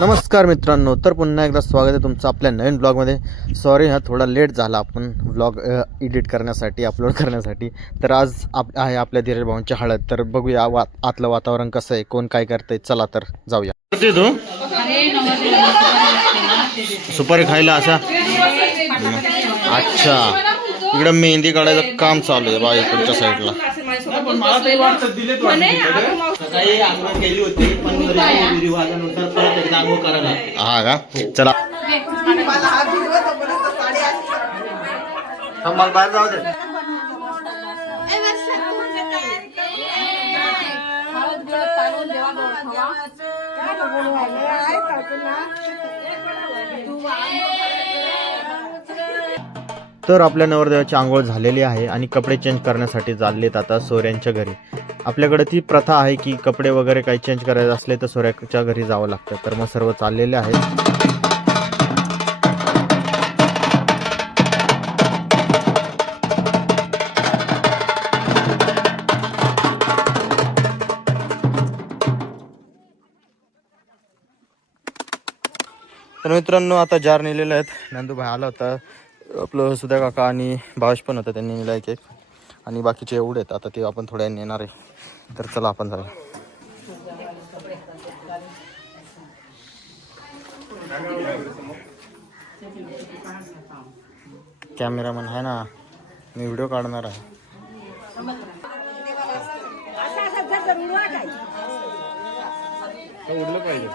नमस्कार मित्रांनो, तर पुन्हा एकदा स्वागत आहे तुमचं आपल्या नवीन ब्लॉगमध्ये. सॉरी हा थोडा लेट झाला आपण ब्लॉग एडिट करण्यासाठी, अपलोड करण्यासाठी. तर आज आहे आपल्या धीरज भाऊंची हळद. तर बघूया आतलं वातावरण कसं आहे, कोण काय करतंय. चला तर जाऊया. तू सुपारी खायला असा अच्छा, इकडं मेहंदी काढायचं काम चालू आहे बा इकडच्या साईडला. हा का, चला बाहेर जाऊ दे. तर आपल्या नवरदेवाची आंघोळ झालेली आहे आणि कपडे चेंज करण्यासाठी चाललेत आता सोऱ्यांच्या घरी. आपल्याकडे ती प्रथा आहे की कपडे वगैरे काही चेंज करायचे असले तर सोऱ्याच्या घरी जावं लागतं. तर मग सर्व चाललेले आहेत. तर मित्रांनो, आता जार नेलेले आहेत. नंदूभाई आला होता, आपलं सुद्धा काका आणि भावेश पण होता, त्यांनी नेला एक आणि बाकीचे एवढे आहेत. आता ते आपण थोड्या नेणार आहे. तर चला आपण जाऊया. कॅमेरामन आहे ना, मी व्हिडिओ काढणार आहे. उडलं पाहिजे.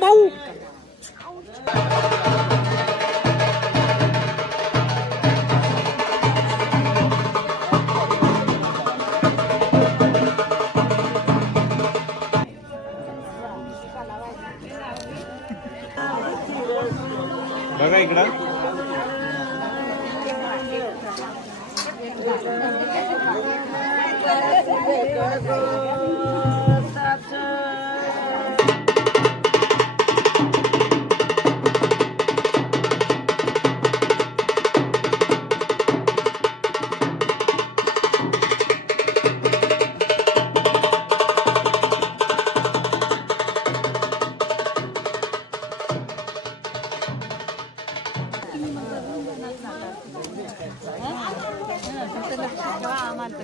भाऊ बघा इकडं.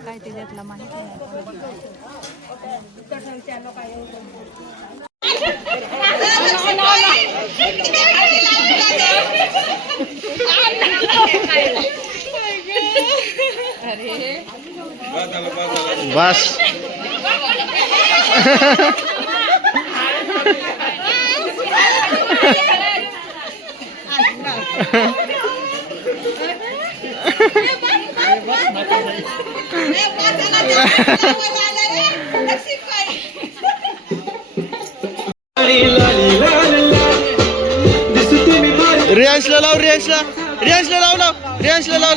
काय ते त्यातला माहिती बस. रियांशला लाव, रियांशला लाव.